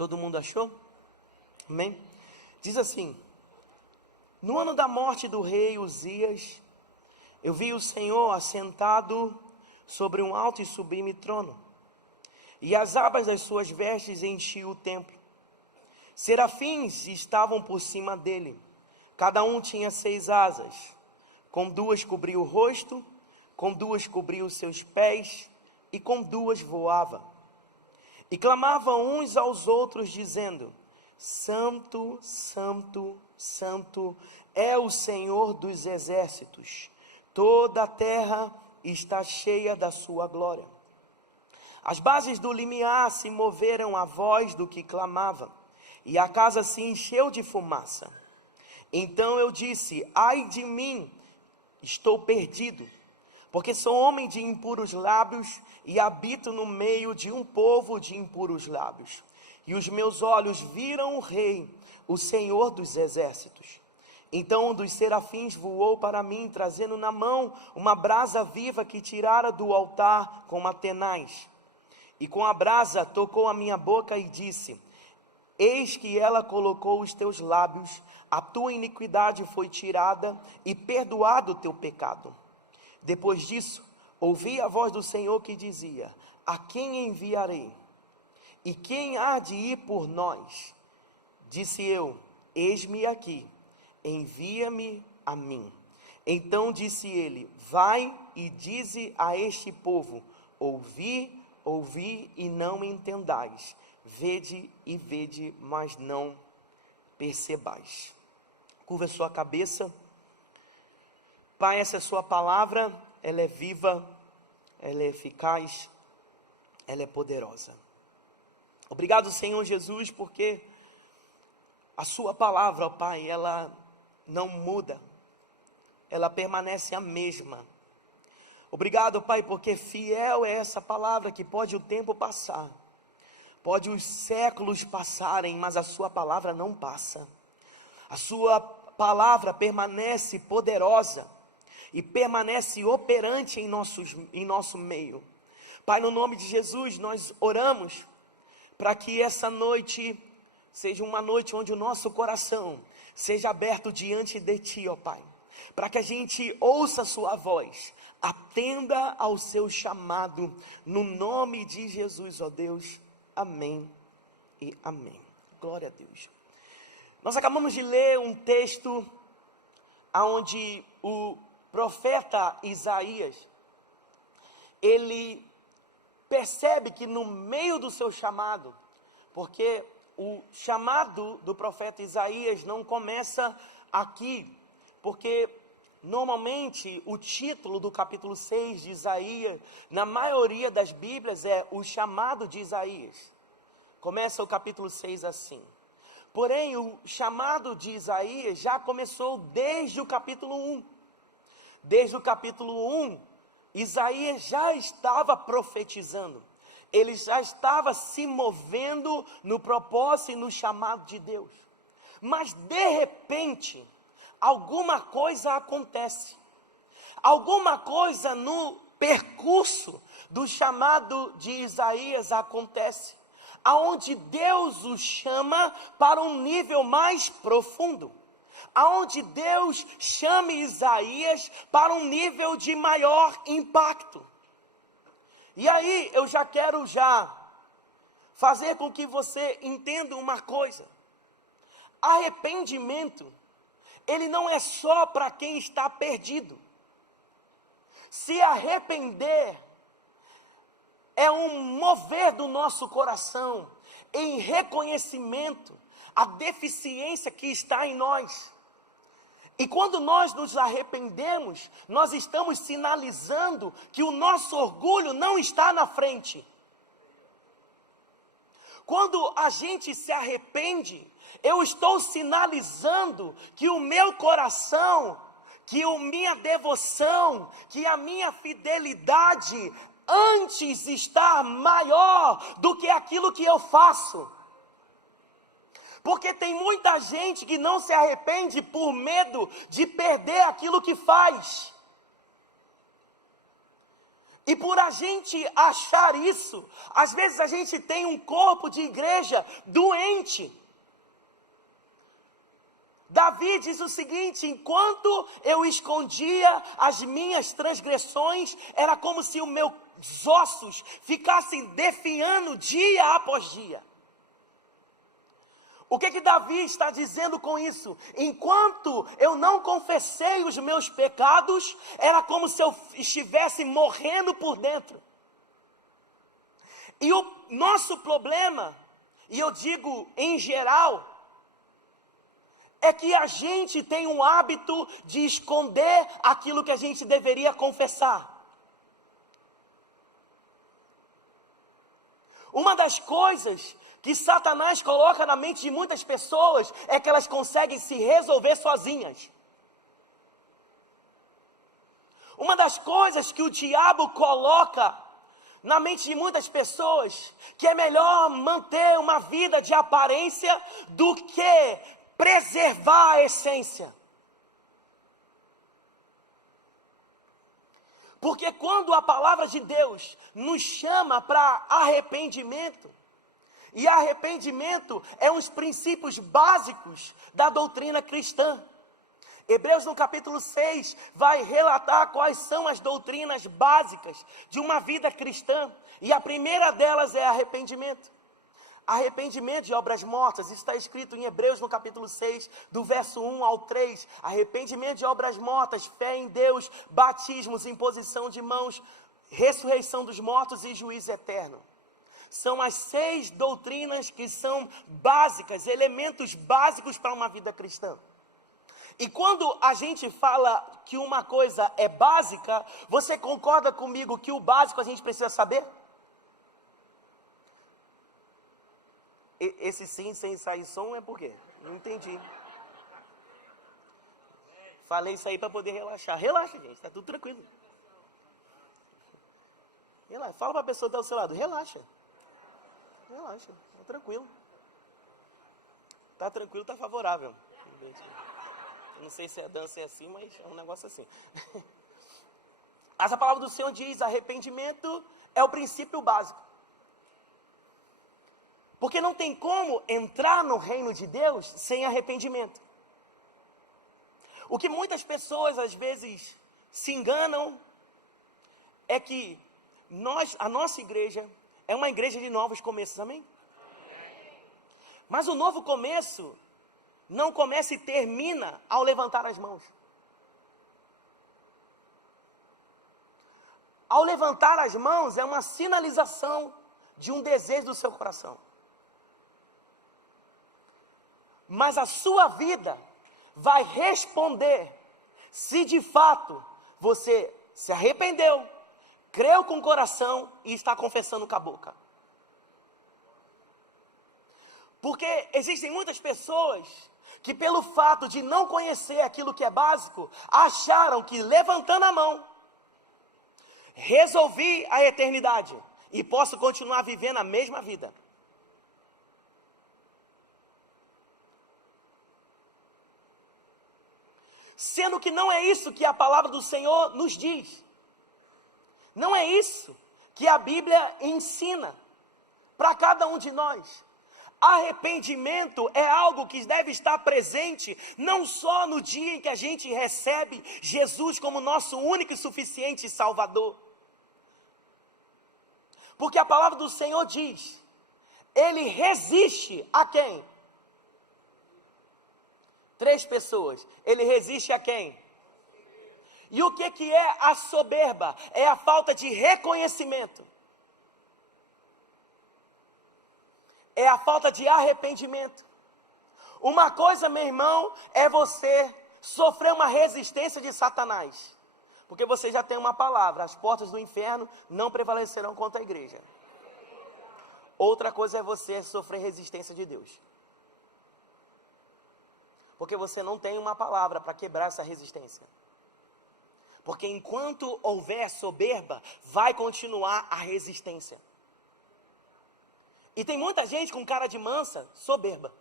Todo mundo achou? Amém? Diz assim: no ano da morte do rei Uzias, eu vi o Senhor assentado sobre um alto e sublime trono, e as abas das suas vestes enchiam o templo. Serafins estavam por cima dele, cada um tinha 6 asas, com 2 cobria o rosto, com 2 cobria os seus pés, e com 2 voava. E clamavam uns aos outros, dizendo: Santo, Santo, Santo é o Senhor dos exércitos, toda a terra está cheia da sua glória. As bases do limiar se moveram à voz do que clamava, e a casa se encheu de fumaça. Então eu disse: ai de mim, estou perdido, porque sou homem de impuros lábios e habito no meio de um povo de impuros lábios. E os meus olhos viram o Rei, o Senhor dos exércitos. Então um dos serafins voou para mim, trazendo na mão uma brasa viva que tirara do altar com uma tenaz. E com a brasa tocou a minha boca e disse: eis que ela colocou os teus lábios, a tua iniquidade foi tirada e perdoado o teu pecado. Depois disso, ouvi a voz do Senhor que dizia: a quem enviarei? E quem há de ir por nós? Disse eu: eis-me aqui, envia-me a mim. Então disse ele: vai e dize a este povo: ouvi, ouvi e não entendais, vede e vede, mas não percebais. Curva a sua cabeça. Pai, essa é a sua palavra, ela é viva, ela é eficaz, ela é poderosa. Obrigado, Senhor Jesus, porque a sua palavra, ó Pai, ela não muda, ela permanece a mesma. Obrigado, Pai, porque fiel é essa palavra, que pode o tempo passar, pode os séculos passarem, mas a sua palavra não passa. A sua palavra permanece poderosa e permanece operante em nosso meio. Pai, no nome de Jesus, nós oramos para que essa noite seja uma noite onde o nosso coração seja aberto diante de Ti, ó Pai, para que a gente ouça a Sua voz, atenda ao Seu chamado, no nome de Jesus, ó Deus, amém e amém. Glória a Deus. Nós acabamos de ler um texto onde o profeta Isaías, ele percebe que no meio do seu chamado, porque o chamado do profeta Isaías não começa aqui, porque normalmente o título do capítulo 6 de Isaías, na maioria das Bíblias, é o chamado de Isaías. Começa o capítulo 6 assim. Porém, o chamado de Isaías já começou desde o capítulo 1. Desde o capítulo 1, Isaías já estava profetizando. Ele já estava se movendo no propósito e no chamado de Deus. Mas de repente, alguma coisa acontece. Alguma coisa no percurso do chamado de Isaías acontece, aonde Deus o chama para um nível mais profundo, aonde Deus chama Isaías para um nível de maior impacto. E aí eu já quero fazer com que você entenda uma coisa: arrependimento, ele não é só para quem está perdido. Se arrepender é um mover do nosso coração em reconhecimento à deficiência que está em nós. E quando nós nos arrependemos, nós estamos sinalizando que o nosso orgulho não está na frente. Quando a gente se arrepende, eu estou sinalizando que o meu coração, que a minha devoção, que a minha fidelidade antes está maior do que aquilo que eu faço. Porque tem muita gente que não se arrepende por medo de perder aquilo que faz. E por a gente achar isso, às vezes a gente tem um corpo de igreja doente. Davi diz o seguinte: enquanto eu escondia as minhas transgressões, era como se os meus ossos ficassem definhando dia após dia. O que Davi está dizendo com isso? Enquanto eu não confessei os meus pecados, era como se eu estivesse morrendo por dentro. E o nosso problema, e eu digo em geral, é que a gente tem um hábito de esconder aquilo que a gente deveria confessar. Uma das coisas que Satanás coloca na mente de muitas pessoas é que elas conseguem se resolver sozinhas. Uma das coisas que o diabo coloca na mente de muitas pessoas, que é melhor manter uma vida de aparência do que preservar a essência. Porque quando a palavra de Deus nos chama para arrependimento, e arrependimento é um dos princípios básicos da doutrina cristã. Hebreus no capítulo 6 vai relatar quais são as doutrinas básicas de uma vida cristã. E a primeira delas é arrependimento. Arrependimento de obras mortas, está escrito em Hebreus no capítulo 6, do verso 1 ao 3. Arrependimento de obras mortas, fé em Deus, batismos, imposição de mãos, ressurreição dos mortos e juízo eterno. São as 6 doutrinas que são básicas, elementos básicos para uma vida cristã. E quando a gente fala que uma coisa é básica, você concorda comigo que o básico a gente precisa saber? Esse sim sem sair som é por quê? Não entendi. Falei isso aí para poder relaxar. Relaxa, gente, está tudo tranquilo. Relaxa. Fala para a pessoa que está ao seu lado, relaxa. Relaxa, tá tranquilo. Tá tranquilo, tá favorável. Não sei se a dança é assim, mas é um negócio assim. Mas a palavra do Senhor diz: arrependimento é o princípio básico. Porque não tem como entrar no reino de Deus sem arrependimento. O que muitas pessoas às vezes se enganam é que a nossa igreja é uma igreja de novos começos, amém? Mas o novo começo não começa e termina ao levantar as mãos. Ao levantar as mãos é uma sinalização de um desejo do seu coração. Mas a sua vida vai responder se de fato você se arrependeu, creu com o coração e está confessando com a boca. Porque existem muitas pessoas que pelo fato de não conhecer aquilo que é básico, acharam que levantando a mão, resolvi a eternidade e posso continuar vivendo a mesma vida. Sendo que não é isso que a palavra do Senhor nos diz. Não é isso que a Bíblia ensina para cada um de nós. Arrependimento é algo que deve estar presente não só no dia em que a gente recebe Jesus como nosso único e suficiente Salvador. Porque a palavra do Senhor diz: Ele resiste a quem? 3 pessoas. Ele resiste a quem? E o que é a soberba? É a falta de reconhecimento. É a falta de arrependimento. Uma coisa, meu irmão, é você sofrer uma resistência de Satanás. Porque você já tem uma palavra: as portas do inferno não prevalecerão contra a igreja. Outra coisa é você sofrer resistência de Deus. Porque você não tem uma palavra para quebrar essa resistência. Porque enquanto houver soberba, vai continuar a resistência. E tem muita gente com cara de mansa, soberba.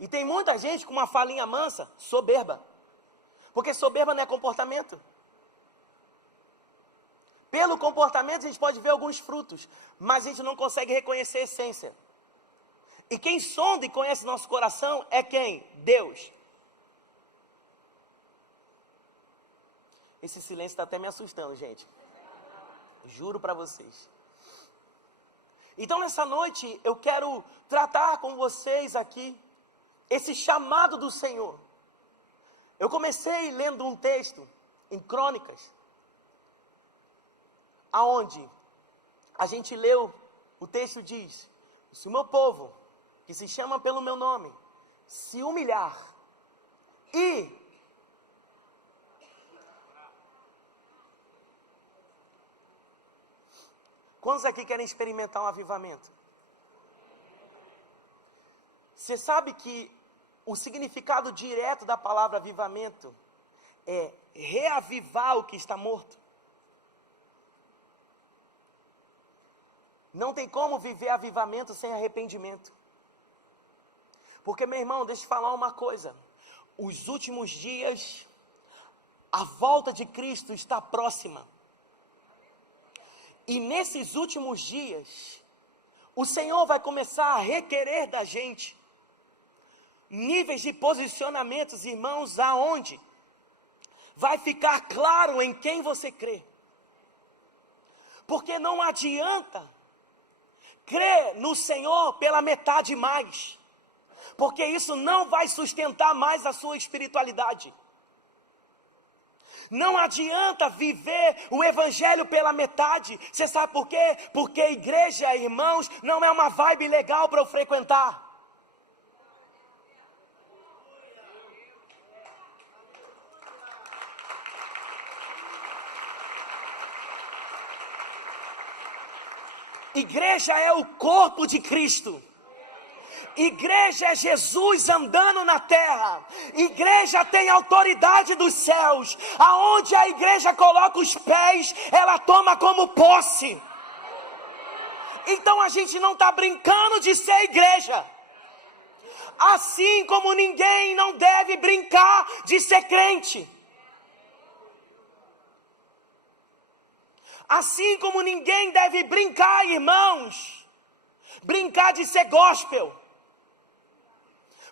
E tem muita gente com uma falinha mansa, soberba. Porque soberba não é comportamento. Pelo comportamento a gente pode ver alguns frutos, mas a gente não consegue reconhecer a essência. E quem sonda e conhece nosso coração é quem? Deus. Esse silêncio está até me assustando, gente. Juro para vocês. Então nessa noite eu quero tratar com vocês aqui esse chamado do Senhor. Eu comecei lendo um texto em Crônicas, aonde a gente leu, o texto diz: se o meu povo, que se chama pelo meu nome, se humilhar e quantos aqui querem experimentar um avivamento? Você sabe que o significado direto da palavra avivamento é reavivar o que está morto? Não tem como viver avivamento sem arrependimento. Porque, meu irmão, deixa eu te falar uma coisa. Os últimos dias, a volta de Cristo está próxima. E nesses últimos dias, o Senhor vai começar a requerer da gente níveis de posicionamentos, irmãos, aonde vai ficar claro em quem você crê. Porque não adianta crer no Senhor pela metade mais, porque isso não vai sustentar mais a sua espiritualidade. Não adianta viver o evangelho pela metade. Você sabe por quê? Porque a igreja, irmãos, não é uma vibe legal para eu frequentar. Igreja é o corpo de Cristo. Igreja é Jesus andando na terra. Igreja tem autoridade dos céus. Aonde a igreja coloca os pés, ela toma como posse. Então a gente não está brincando de ser igreja. Assim como ninguém não deve brincar de ser crente. Assim como ninguém deve brincar, irmãos, brincar de ser gospel.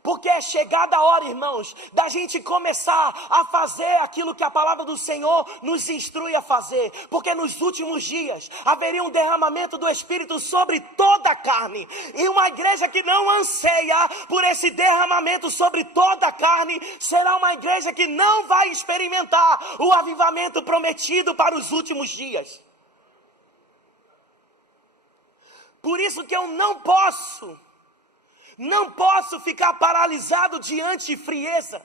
Porque é chegada a hora, irmãos, da gente começar a fazer aquilo que a palavra do Senhor nos instrui a fazer. Porque nos últimos dias haveria um derramamento do Espírito sobre toda a carne. E uma igreja que não anseia por esse derramamento sobre toda a carne, será uma igreja que não vai experimentar o avivamento prometido para os últimos dias. Por isso que eu não posso ficar paralisado diante de frieza.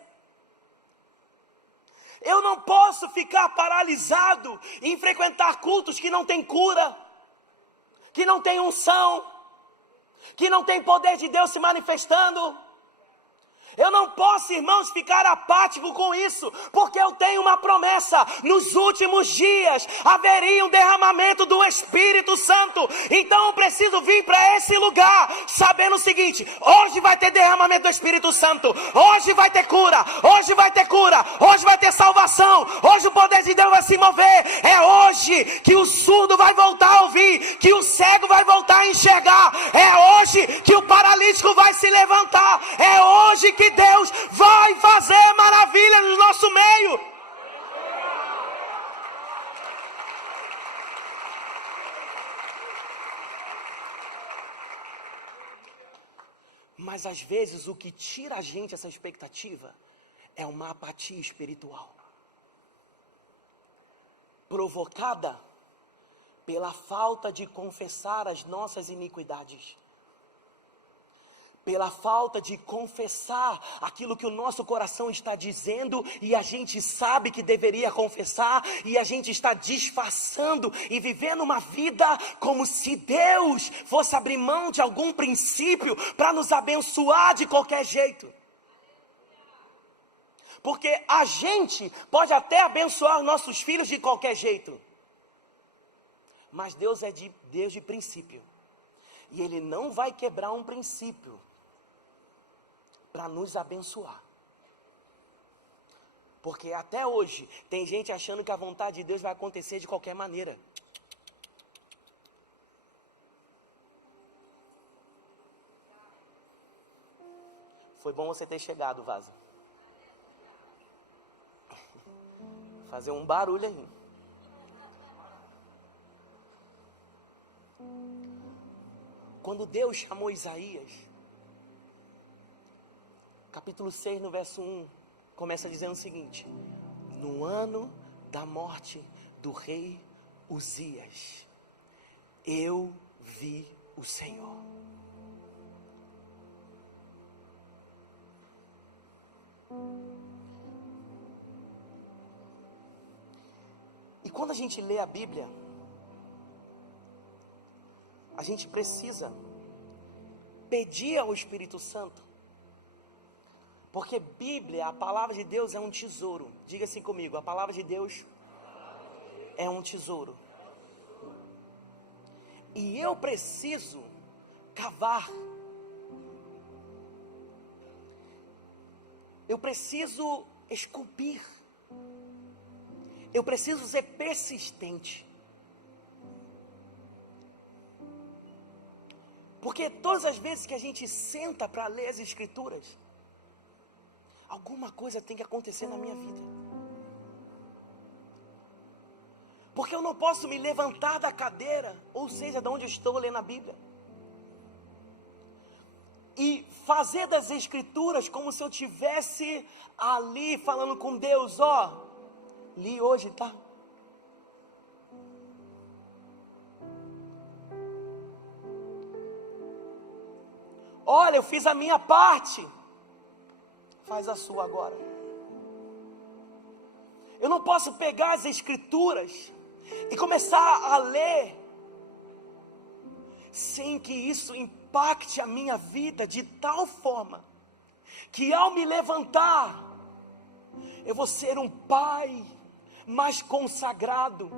Eu não posso ficar paralisado em frequentar cultos que não tem cura, que não tem unção, que não tem poder de Deus se manifestando. Eu não posso, irmãos, ficar apático com isso, porque eu tenho uma promessa: nos últimos dias haveria um derramamento do Espírito Santo. Então eu preciso vir para esse lugar sabendo o seguinte: hoje vai ter derramamento do Espírito Santo, hoje vai ter cura, hoje vai ter cura, hoje vai ter salvação, hoje o poder de Deus vai se mover. É hoje que o surdo vai voltar a ouvir, que o cego vai voltar a enxergar, é hoje que o paralítico vai se levantar, é hoje que Deus vai fazer maravilha no nosso meio. Mas às vezes o que tira a gente essa expectativa é uma apatia espiritual, provocada pela falta de confessar as nossas iniquidades, pela falta de confessar aquilo que o nosso coração está dizendo, e a gente sabe que deveria confessar, e a gente está disfarçando e vivendo uma vida como se Deus fosse abrir mão de algum princípio para nos abençoar de qualquer jeito. Porque a gente pode até abençoar nossos filhos de qualquer jeito, mas Deus é Deus de princípio, e Ele não vai quebrar um princípio para nos abençoar. Porque até hoje tem gente achando que a vontade de Deus vai acontecer de qualquer maneira. Foi bom você ter chegado, Vaza. Fazer um barulho aí. Quando Deus chamou Isaías, capítulo 6, no verso 1, começa dizendo o seguinte: no ano da morte do rei Uzias, eu vi o Senhor. E quando a gente lê a Bíblia, a gente precisa pedir ao Espírito Santo, porque Bíblia, a palavra de Deus é um tesouro. Diga assim comigo: a palavra de Deus é um tesouro. E eu preciso cavar. Eu preciso esculpir. Eu preciso ser persistente. Porque todas as vezes que a gente senta para ler as Escrituras, alguma coisa tem que acontecer na minha vida. Porque eu não posso me levantar da cadeira, ou seja, de onde eu estou lendo a Bíblia, e fazer das Escrituras como se eu estivesse ali falando com Deus. Ó, li hoje, tá? Olha, eu fiz a minha parte. Faz a sua agora. Eu não posso pegar as Escrituras e começar a ler sem que isso impacte a minha vida de tal forma que ao me levantar, eu vou ser um pai mais consagrado,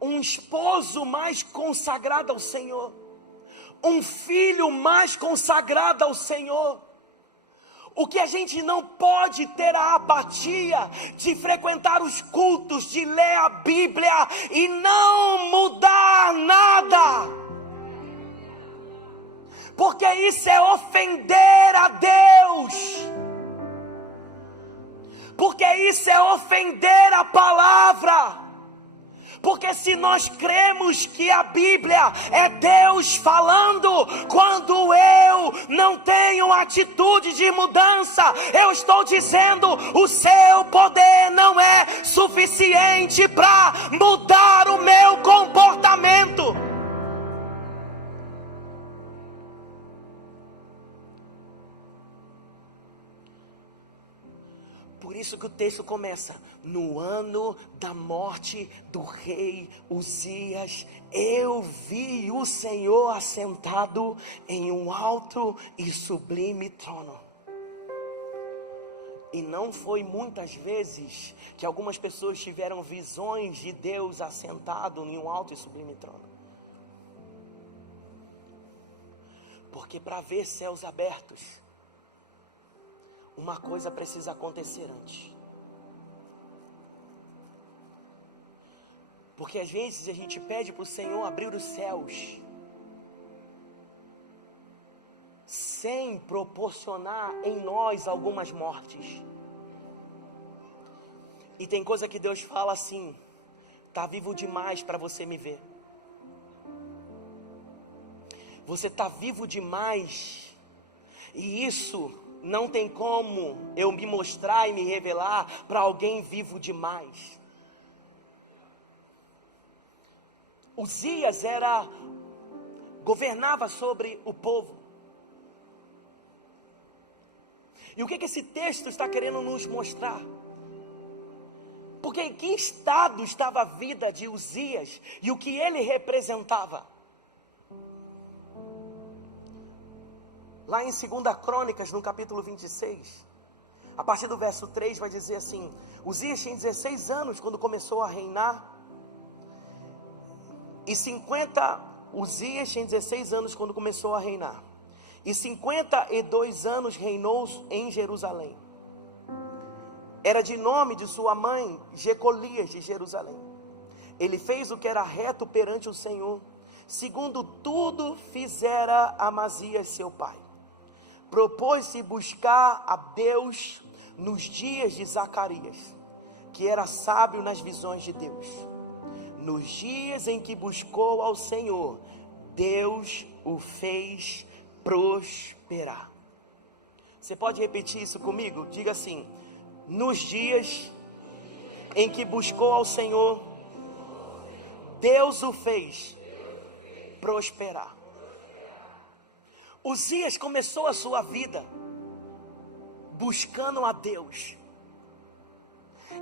um esposo mais consagrado ao Senhor, um filho mais consagrado ao Senhor. O que a gente não pode ter a apatia de frequentar os cultos, de ler a Bíblia e não mudar nada, porque isso é ofender a Deus, porque isso é ofender a palavra. Porque se nós cremos que a Bíblia é Deus falando, quando eu não tenho atitude de mudança, eu estou dizendo: o seu poder não é suficiente para mudar o meu comportamento. Por isso que o texto começa: no ano da morte do rei Uzias, eu vi o Senhor assentado em um alto e sublime trono. E não foi muitas vezes que algumas pessoas tiveram visões de Deus assentado em um alto e sublime trono. Porque para ver céus abertos, uma coisa precisa acontecer antes. Porque às vezes a gente pede para o Senhor abrir os céus sem proporcionar em nós algumas mortes. E tem coisa que Deus fala assim: está vivo demais para você me ver. Você está vivo demais, e isso não tem como eu me mostrar e me revelar para alguém vivo demais. Uzias governava sobre o povo. E o que esse texto está querendo nos mostrar? Porque em que estado estava a vida de Uzias e o que ele representava? Lá em 2 Crônicas, no capítulo 26, a partir do verso 3, vai dizer assim: Uzias tinha 16 anos quando começou a reinar. Uzias tinha 16 anos quando começou a reinar. E 52 anos reinou em Jerusalém. Era de nome de sua mãe Jecolias de Jerusalém. Ele fez o que era reto perante o Senhor, segundo tudo fizera Amazias seu pai. propôs-se buscar a Deus nos dias de Zacarias, que era sábio nas visões de Deus. Nos dias em que buscou ao Senhor, Deus o fez prosperar. Você pode repetir isso comigo? Diga assim: nos dias em que buscou ao Senhor, Deus o fez prosperar. Uzias começou a sua vida buscando a Deus,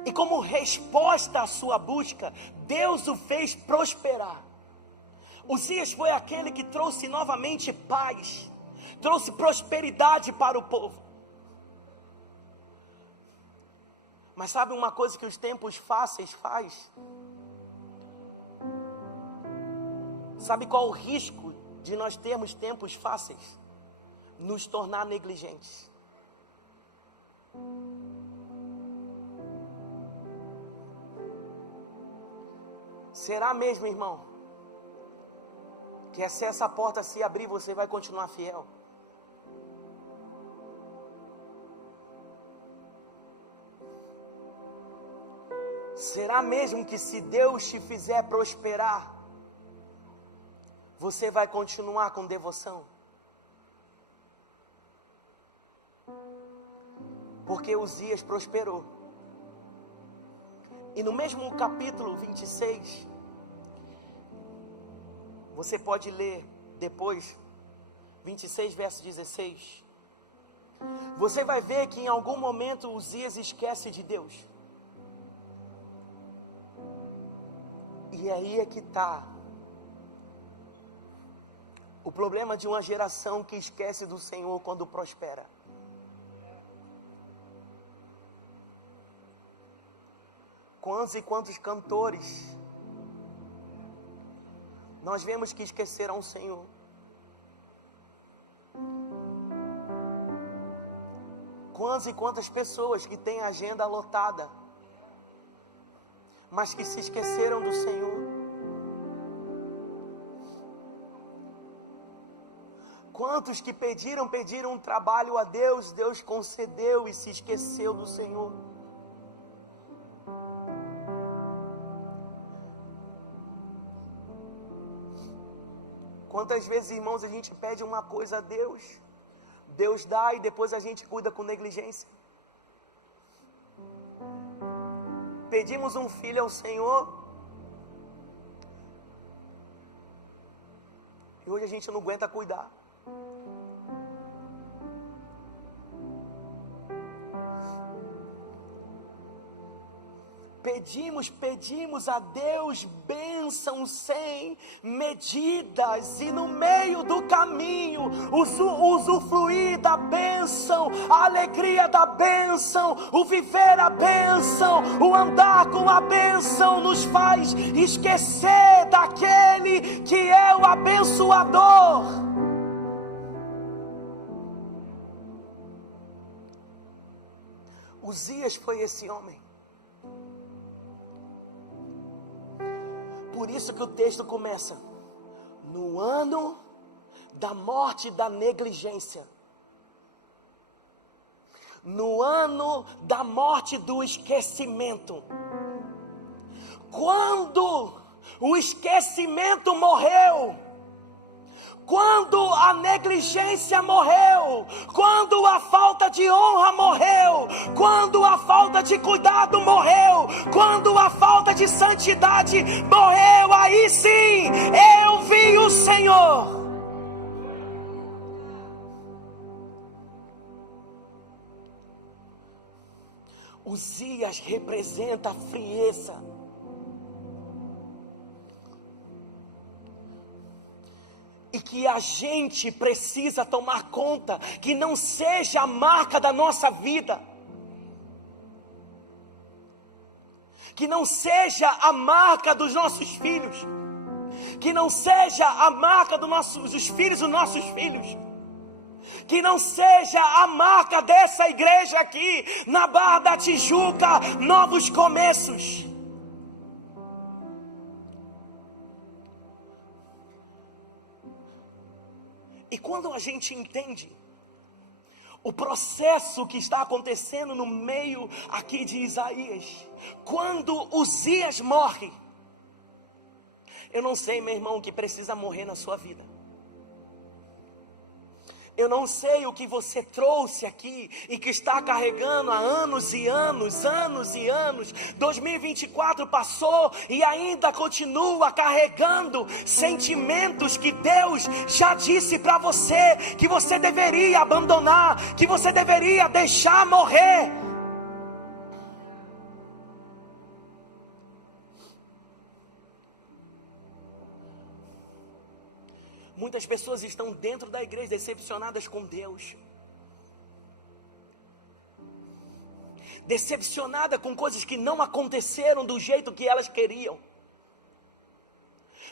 e como resposta à sua busca, Deus o fez prosperar. Uzias foi aquele que trouxe novamente paz, trouxe prosperidade para o povo. Mas sabe uma coisa que os tempos fáceis faz? Sabe qual o risco de nós termos tempos fáceis? Nos tornar negligentes. Será mesmo, irmão, que se essa porta se abrir, você vai continuar fiel? Será mesmo que se Deus te fizer prosperar, você vai continuar com devoção? Porque Uzias prosperou. E no mesmo capítulo 26, você pode ler depois, 26 verso 16. Você vai ver que em algum momento Uzias esquece de Deus. E aí é que está o problema de uma geração que esquece do Senhor quando prospera. Quantos e quantos cantores nós vemos que esqueceram o Senhor? Quantas e quantas pessoas que têm a agenda lotada, mas que se esqueceram do Senhor? Quantos que pediram um trabalho a Deus, Deus concedeu e se esqueceu do Senhor? Quantas vezes, irmãos, a gente pede uma coisa a Deus, Deus dá e depois a gente cuida com negligência. Pedimos um filho ao Senhor e hoje a gente não aguenta cuidar. Pedimos a Deus bênção sem medidas, e no meio do caminho, usufruir da bênção, a alegria da bênção, o viver a bênção, o andar com a bênção, nos faz esquecer daquele que é o abençoador. Uzias foi esse homem. Por isso que o texto começa: no ano da morte da negligência, no ano da morte do esquecimento. Quando o esquecimento morreu, quando a negligência morreu, quando a falta de honra morreu, quando a falta de cuidado morreu, quando a falta de santidade morreu, aí sim eu vi o Senhor. Uzias representa a frieza. E que a gente precisa tomar conta, que não seja a marca da nossa vida, que não seja a marca dos nossos filhos, que não seja a marca dos filhos dos nossos filhos, que não seja a marca dessa igreja aqui, na Barra da Tijuca, Novos Começos. E quando a gente entende o processo que está acontecendo no meio aqui de Isaías. Quando Uzias morre, eu não sei, meu irmão, o que precisa morrer na sua vida. Eu não sei o que você trouxe aqui e que está carregando há anos e anos, anos e anos. 2024 passou e ainda continua carregando sentimentos que Deus já disse para você que você deveria abandonar, que você deveria deixar morrer. Muitas pessoas estão dentro da igreja decepcionadas com Deus, decepcionada com coisas que não aconteceram do jeito que elas queriam.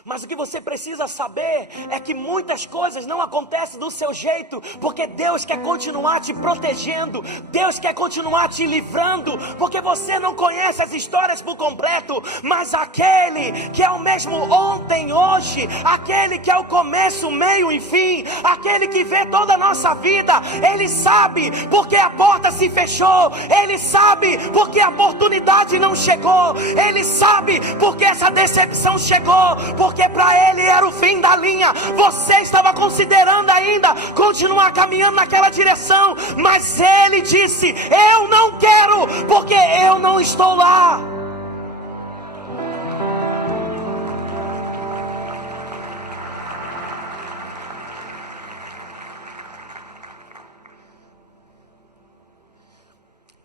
Mas o que você precisa saber é que muitas coisas não acontecem do seu jeito, porque Deus quer continuar te protegendo, Deus quer continuar te livrando, porque você não conhece as histórias por completo, mas aquele que é o mesmo ontem, hoje, aquele que é o começo, meio e fim, aquele que vê toda a nossa vida, Ele sabe porque a porta se fechou, Ele sabe porque a oportunidade não chegou, Ele sabe porque essa decepção chegou, porque para Ele era o fim da linha. Você estava considerando ainda continuar caminhando naquela direção, mas Ele disse: eu não quero, porque eu não estou lá.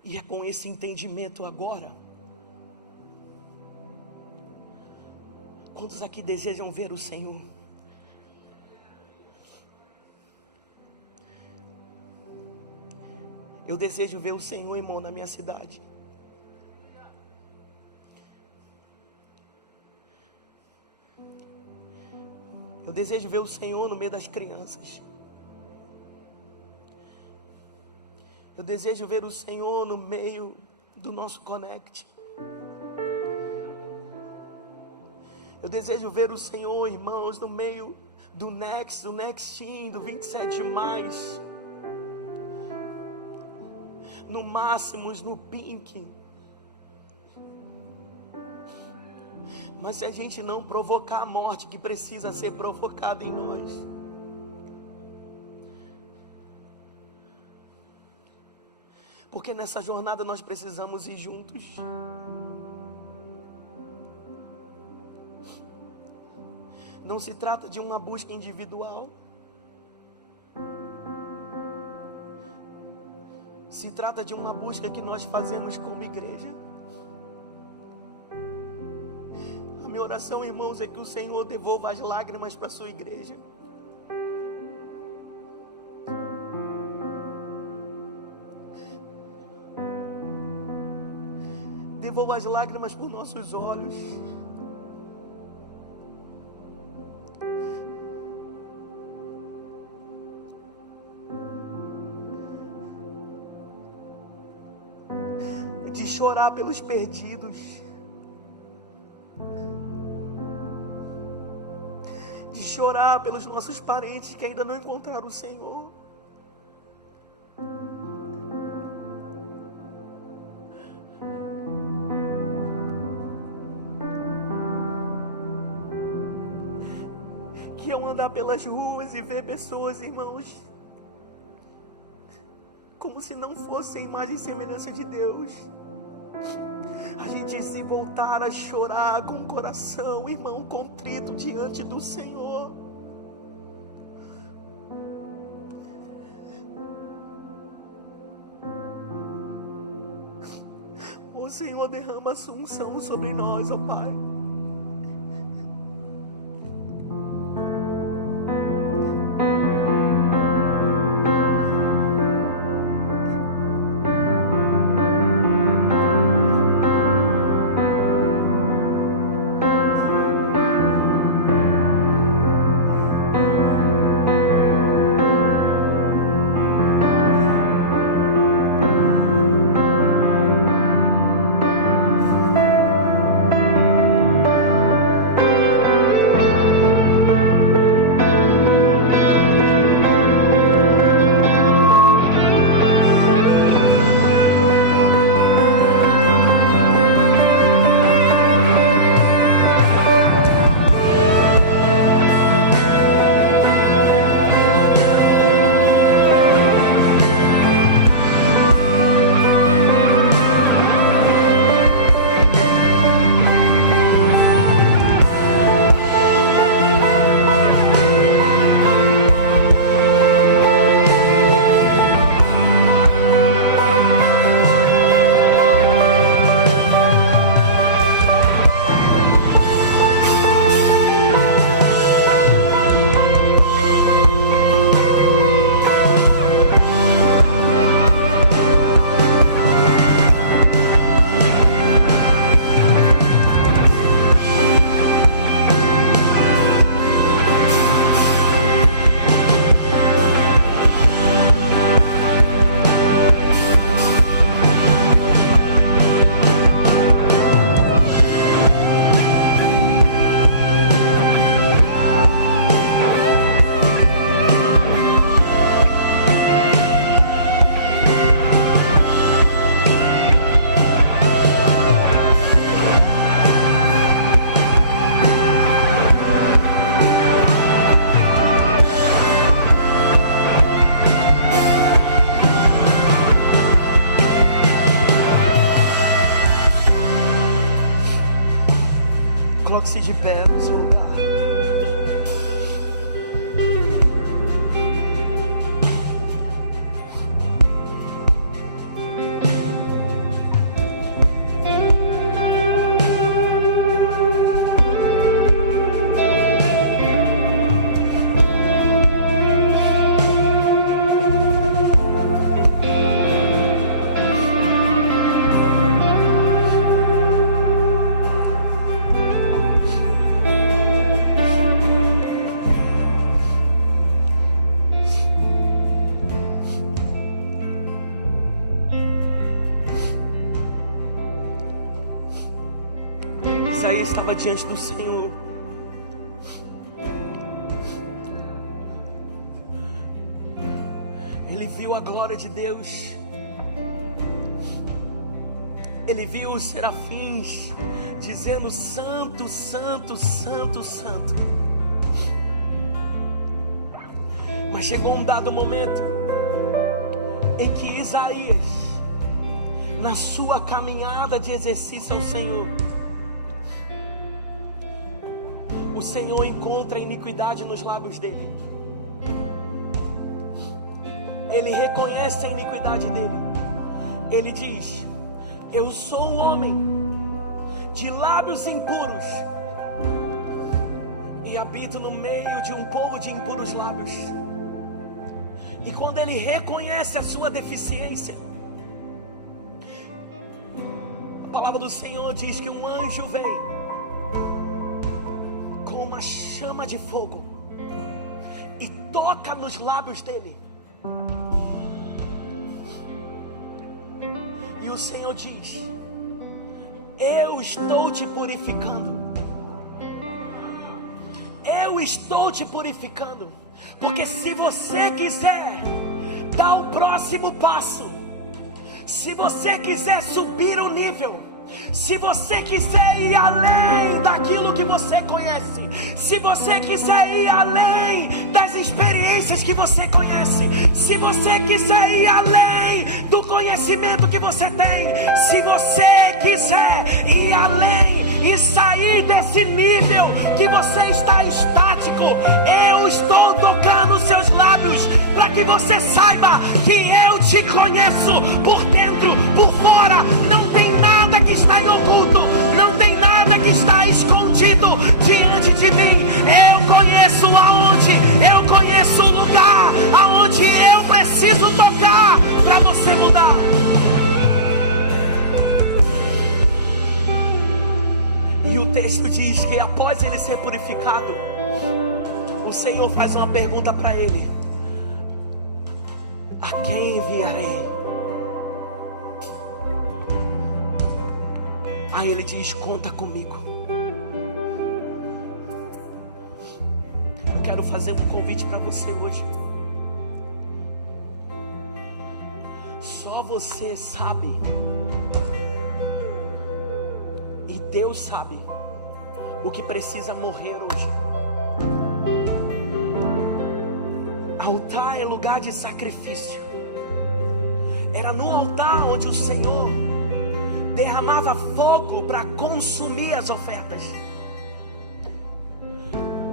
E é com esse entendimento agora. Quantos aqui desejam ver o Senhor? Eu desejo ver o Senhor, irmão, na minha cidade. Eu desejo ver o Senhor no meio das crianças. Eu desejo ver o Senhor no meio do nosso Connect. Eu desejo ver o Senhor, irmãos, no meio do Next, do Nextim, do 27 de maio. No Máximos, no Pink. Mas se a gente não provocar a morte que precisa ser provocada em nós, porque nessa jornada nós precisamos ir juntos. Não se trata de uma busca individual. Se trata de uma busca que nós fazemos como igreja. A minha oração, irmãos, é que o Senhor devolva as lágrimas para a sua igreja. Devolva as lágrimas por nossos olhos. De chorar pelos perdidos, de chorar pelos nossos parentes que ainda não encontraram o Senhor. Que iam andar pelas ruas e ver pessoas, irmãos, como se não fossem imagem e semelhança de Deus. A gente se voltar a chorar com o coração, irmão, contrito diante do Senhor. O Senhor derrama a sua unção sobre nós, ó Pai. Coloque-se de pé no seu lugar. Isaías estava diante do Senhor. Ele viu a glória de Deus. Ele viu os serafins dizendo: Santo, Santo, Santo, Santo. Mas chegou um dado momento em que Isaías, na sua caminhada de exercício ao Senhor, o Senhor encontra a iniquidade nos lábios dele. Ele reconhece a iniquidade dele. Ele diz: eu sou um homem de lábios impuros e habito no meio de um povo de impuros lábios. E quando ele reconhece a sua deficiência, a palavra do Senhor diz que um anjo vem com uma chama de fogo e toca nos lábios dele. E o Senhor diz: eu estou te purificando. Eu estou te purificando. Porque se você quiser dar o próximo passo, se você quiser subir o nível, se você quiser ir além daquilo que você conhece, se você quiser ir além das experiências que você conhece, se você quiser ir além do conhecimento que você tem, se você quiser ir além e sair desse nível que você está estático, eu estou tocando os seus lábios para que você saiba que eu te conheço por dentro, por fora. Não tem nada que está em oculto, não tem nada que está escondido diante de mim. Eu conheço aonde, eu conheço o lugar aonde eu preciso tocar para você mudar. E o texto diz que após ele ser purificado, o Senhor faz uma pergunta para ele: a quem enviarei? Aí ele diz: conta comigo. Eu quero fazer um convite para você hoje. Só você sabe, e Deus sabe, o que precisa morrer hoje. Altar é lugar de sacrifício. Era no altar onde o Senhor derramava fogo para consumir as ofertas.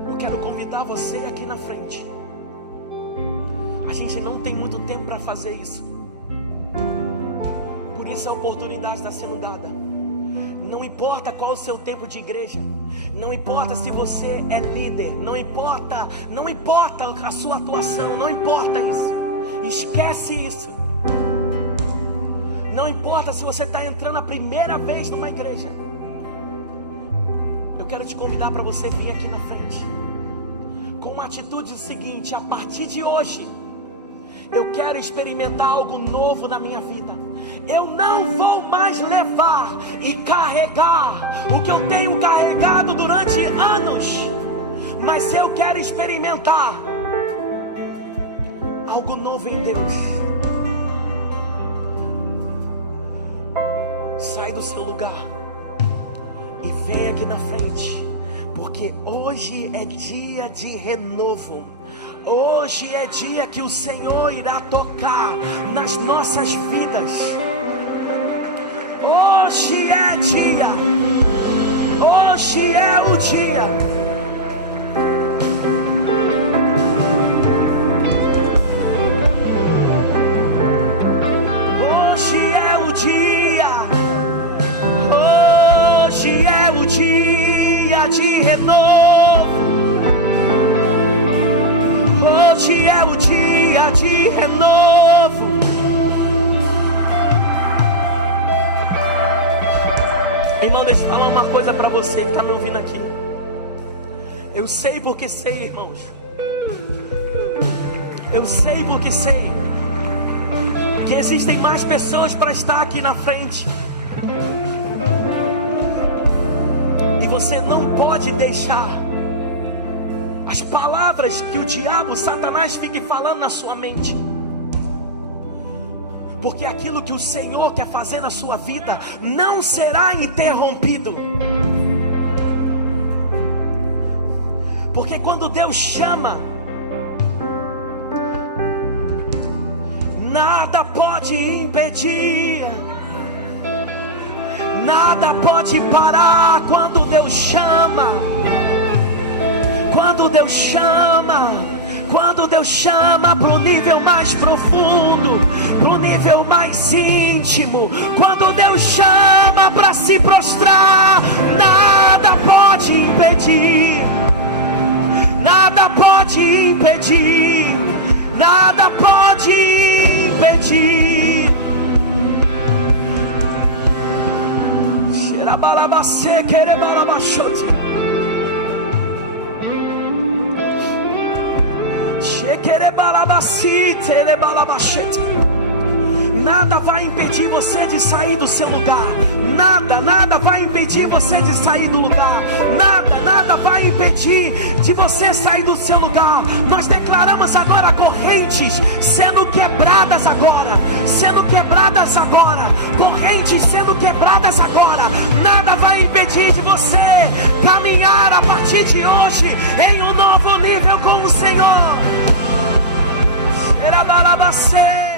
Eu quero convidar você aqui na frente. A gente não tem muito tempo para fazer isso. Por isso a oportunidade está sendo dada. Não importa qual o seu tempo de igreja, não importa se você é líder, não importa a sua atuação, não importa isso. Esquece isso. Não importa se você está entrando a primeira vez numa igreja. Eu quero te convidar para você vir aqui na frente com uma atitude seguinte: a partir de hoje eu quero experimentar algo novo na minha vida. Eu não vou mais levar e carregar o que eu tenho carregado durante anos, mas eu quero experimentar algo novo em Deus. Sai do seu lugar e vem aqui na frente, porque hoje é dia de renovo. Hoje é dia que o Senhor irá tocar nas nossas vidas. Hoje é dia. Hoje é o dia. Hoje é o dia. Hoje é o dia de renovo. Hoje é o dia de renovo. Irmão, deixa eu falar uma coisa para você que está me ouvindo aqui. Eu sei porque sei, irmãos. Eu sei porque sei que existem mais pessoas para estar aqui na frente. E você não pode deixar as palavras que o diabo, Satanás, fique falando na sua mente. Porque aquilo que o Senhor quer fazer na sua vida não será interrompido. Porque quando Deus chama, nada pode impedir. Nada pode parar quando Deus chama. Quando Deus chama. Quando Deus chama para o nível mais profundo, para o nível mais íntimo, quando Deus chama para se prostrar, nada pode impedir, nada pode impedir, nada pode impedir. Xerabalabase, querebalabaxote. Nada vai impedir você de sair do seu lugar. Nada vai impedir você de sair do lugar. Nada vai impedir de você sair do seu lugar. Nós declaramos agora correntes sendo quebradas agora. Sendo quebradas agora. Correntes sendo quebradas agora. Nada vai impedir de você caminhar a partir de hoje em um novo nível com o Senhor. Era balabacê.